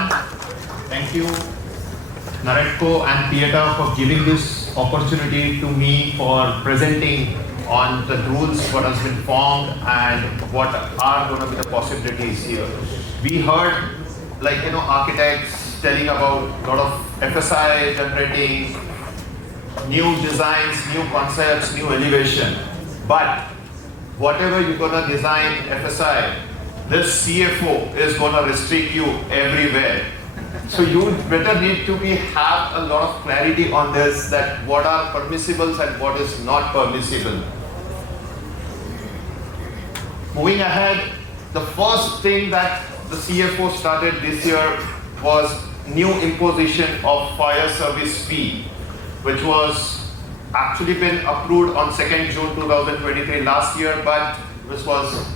everyone. Thank you, NAREDCO and Theatre, for giving this opportunity to me for presenting on the rules, what has been formed and what are going to be the possibilities here. We heard, architects telling about a lot of FSI generating new designs, new concepts, new elevation. But whatever you're going to design FSI, this CFO is going to restrict you everywhere. So you better need to have a lot of clarity on this, that what are permissibles and what is not permissible. Moving ahead, the first thing that the CFO started this year was new imposition of fire service fee, which was actually been approved on 2nd June 2023 last year, but this was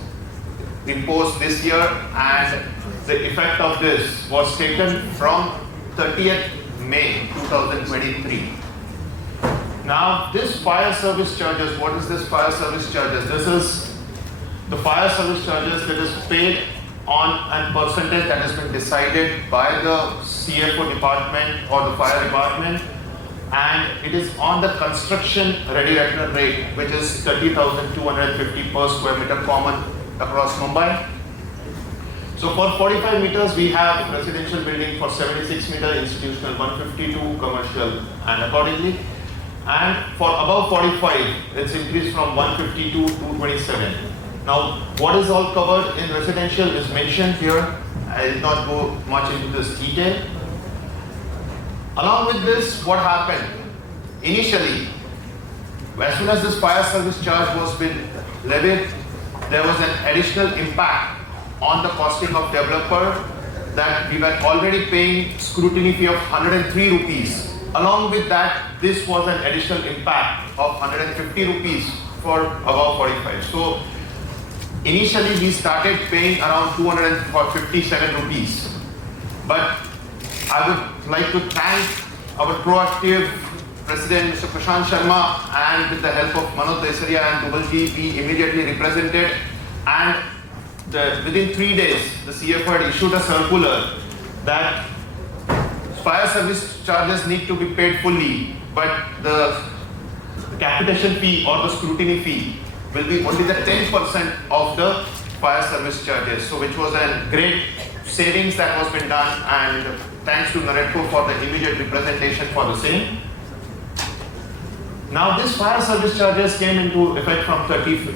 imposed this year, and the effect of this was taken from 30th May 2023. Now this fire service charges, what is this fire service charges? This is the fire service charges that is paid on a percentage that has been decided by the CFO department or the fire department, and it is on the construction ready reckoner rate, which is 30,250 per square meter common across Mumbai. So for 45 meters we have residential building, for 76 meter institutional, 152 commercial, and accordingly. And for above 45 it's increased from 152 to 227. Now what is all covered in residential is mentioned here. I will not go much into this detail. Along with this, what happened? Initially, as soon as this fire service charge was been levied, there was an additional impact on the costing of developer, that we were already paying scrutiny fee of 103 rupees. Along with that, this was an additional impact of 150 rupees for above 45. So initially we started paying around 257 rupees. But I would like to thank our proactive President Mr. Prashant Sharma, and with the help of Manoj Desaria and Dubalji, we immediately represented, and within 3 days the CFO had issued a circular that fire service charges need to be paid fully, but the capitation fee or the scrutiny fee will be only the 10% of the fire service charges. So which was a great savings that was been done, and thanks to NAREDCO for the immediate representation for the same. Now this fire service charges came into effect from 30th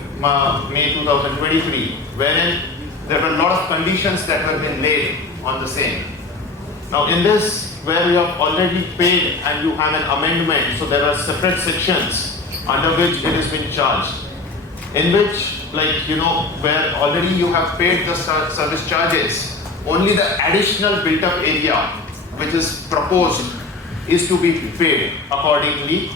May 2023, wherein there were a lot of conditions that were been laid on the same. Now in this, where you have already paid and you have an amendment, so there are separate sections under which it has been charged, in which, where already you have paid the service charges, only the additional built up area which is proposed is to be paid accordingly,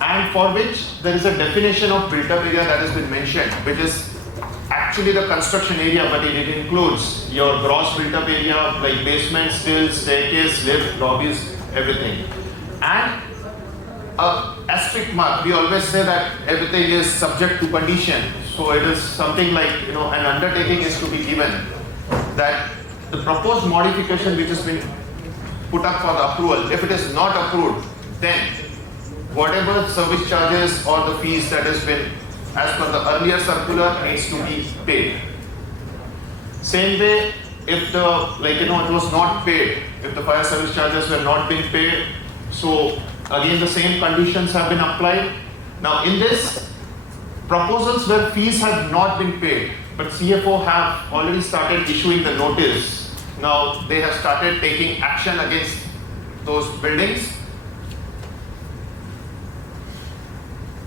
and for which there is a definition of built up area that has been mentioned, which is actually the construction area, but it includes your gross built up area like basement, stills, staircase, lift, lobbies, everything. And asterisk mark, we always say that everything is subject to condition. So it is something like, an undertaking is to be given that the proposed modification which has been put up for the approval, if it is not approved, then whatever service charges or the fees that has been as per the earlier circular needs to be paid. Same way, if it was not paid, if the fire service charges were not being paid, so again the same conditions have been applied. Now in this, proposals where fees have not been paid, but CFO have already started issuing the notice. Now they have started taking action against those buildings.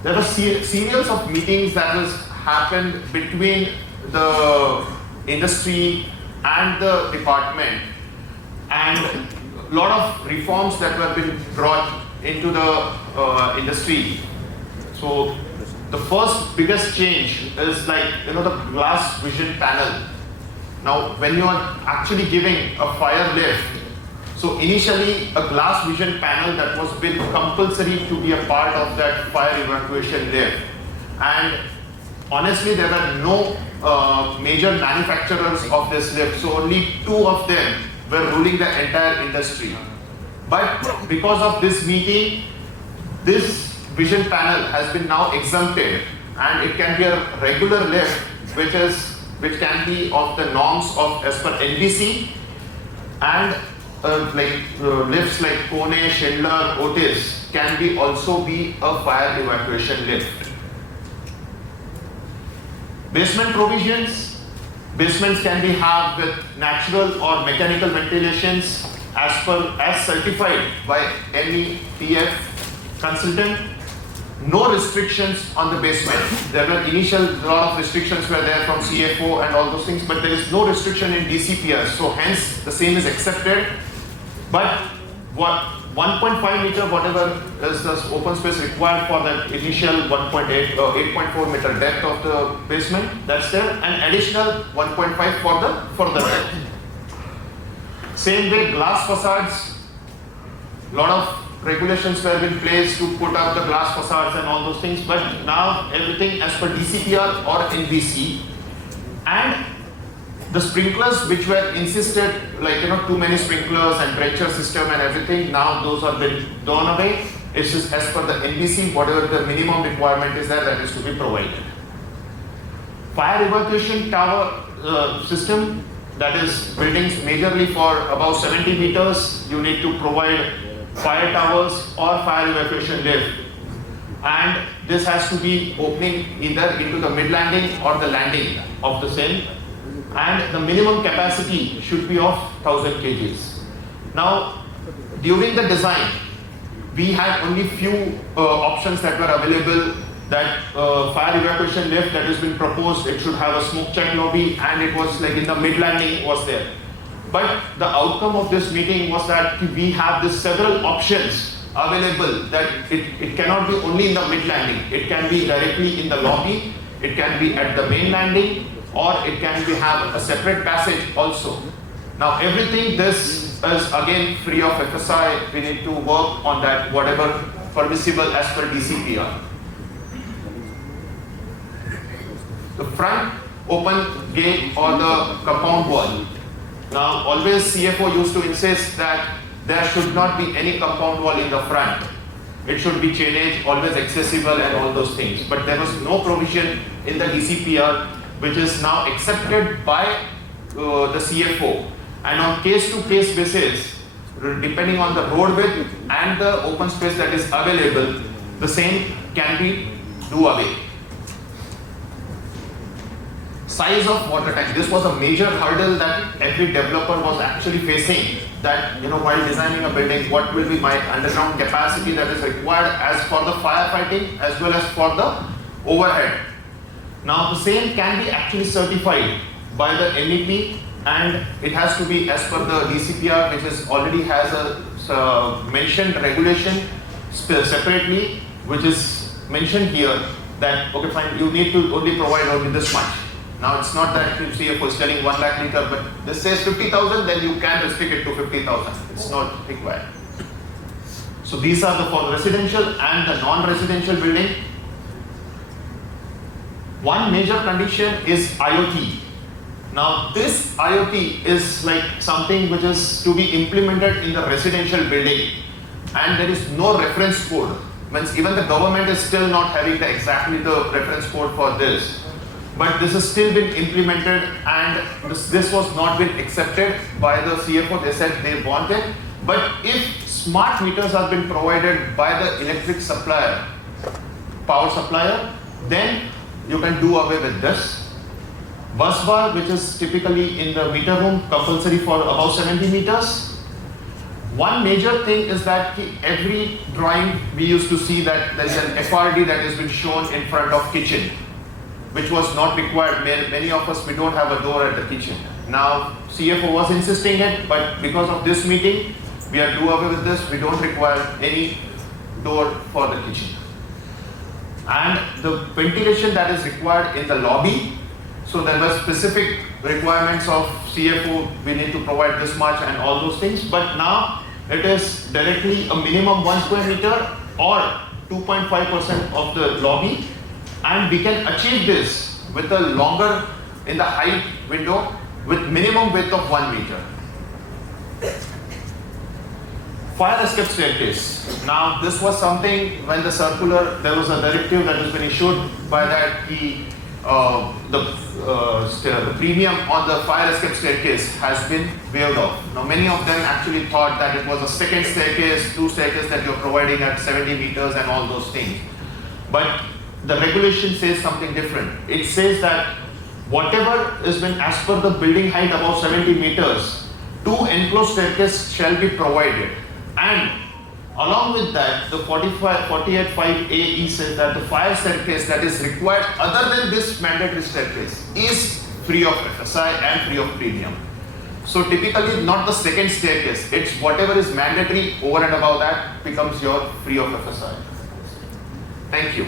There were series of meetings that has happened between the industry and the department, and a lot of reforms that were being brought into the industry. So the first biggest change is the glass vision panel. Now when you are actually giving a fire lift, so initially a glass vision panel that was been compulsory to be a part of that fire evacuation lift, and honestly there were no major manufacturers of this lift, so only 2 of them were ruling the entire industry. But because of this meeting, this vision panel has been now exempted, and it can be a regular lift which can be of the norms of as per NBC, and lifts like Kone, Schindler, Otis can be also be a fire evacuation lift. Basement provisions. Basements can be had with natural or mechanical ventilations as certified by METF consultant. No restrictions on the basement. There were initial lot of restrictions were there from CFO and all those things, but there is no restriction in DCPR. So hence the same is accepted. But what 1.5 meter, whatever is the open space required for that initial 1.8 or 8.4 meter depth of the basement, that's there, and additional 1.5 for the further depth. Same way, glass facades, lot of regulations were in place to put up the glass facades and all those things, but now everything as per DCPR or NBC. And the sprinklers which were insisted, too many sprinklers and drencher system and everything, now those are been done away. It's just as per the NBC, whatever the minimum requirement is there, that is to be provided. Fire evacuation tower system, that is buildings majorly for above 70 meters, you need to provide fire towers or fire evacuation lift. And this has to be opening either into the mid landing or the landing of the same. And the minimum capacity should be of 1000 kgs. Now, during the design, we had only few options that were available. That fire evacuation lift that has been proposed, it should have a smoke check lobby, and it was like in the mid landing was there. But the outcome of this meeting was that we have these several options available, that it cannot be only in the mid landing. It can be directly in the lobby, it can be at the main landing, or it can be have a separate passage also. Now everything this is again free of FSI. We need to work on that, whatever permissible as per DCPR. The front open gate or the compound wall. Now always CFO used to insist that there should not be any compound wall in the front. It should be chainage, always accessible and all those things. But there was no provision in the DCPR, which is now accepted by the CFO. And on case-to-case basis, depending on the road width and the open space that is available, the same can be do away. Size of water tank. This was a major hurdle that every developer was actually facing. That while designing a building, what will be my underground capacity that is required as for the firefighting as well as for the overhead. Now the same can be actually certified by the MEP, and it has to be as per the DCPR, which is already has a mentioned regulation separately, which is mentioned here that okay fine, you need to only provide only this much. Now it's not that CFO is telling 1 lakh liter, but this says 50,000, then you can restrict it to 50,000. It's not required. So these are for the residential and the non-residential building. One major condition is IoT. Now this IoT is like something which is to be implemented in the residential building, and there is no reference code. Means even the government is still not having exactly the reference code for this. But this has still been implemented, and this was not been accepted by the CFO. They said they want it. But if smart meters have been provided by the electric supplier, power supplier, then you can do away with this. Bus bar, which is typically in the meter room, compulsory for above 70 meters. One major thing is that every drawing we used to see that there is an FRD that has been shown in front of kitchen, which was not required. Many of us, we don't have a door at the kitchen. Now, CFO was insisting it, but because of this meeting, we are do away with this. We don't require any door for the kitchen. And the ventilation that is required in the lobby, so there were specific requirements of CFO, we need to provide this much and all those things, but now it is directly a minimum 1 square meter or 2.5% of the lobby. And we can achieve this with a longer in the height window with minimum width of 1 meter. Fire escape staircase. Now this was something when the circular, there was a directive that has been issued by that the premium on the fire escape staircase has been waived off. Now many of them actually thought that it was a second staircase, two staircase that you're providing at 70 meters and all those things. But the regulation says something different. It says that whatever has been as per the building height above 70 meters, two enclosed staircases shall be provided. And along with that, the 48.5AE says that the fire staircase that is required other than this mandatory staircase is free of FSI and free of premium. So typically not the second staircase, it's whatever is mandatory over and above that becomes your free of FSI. Thank you.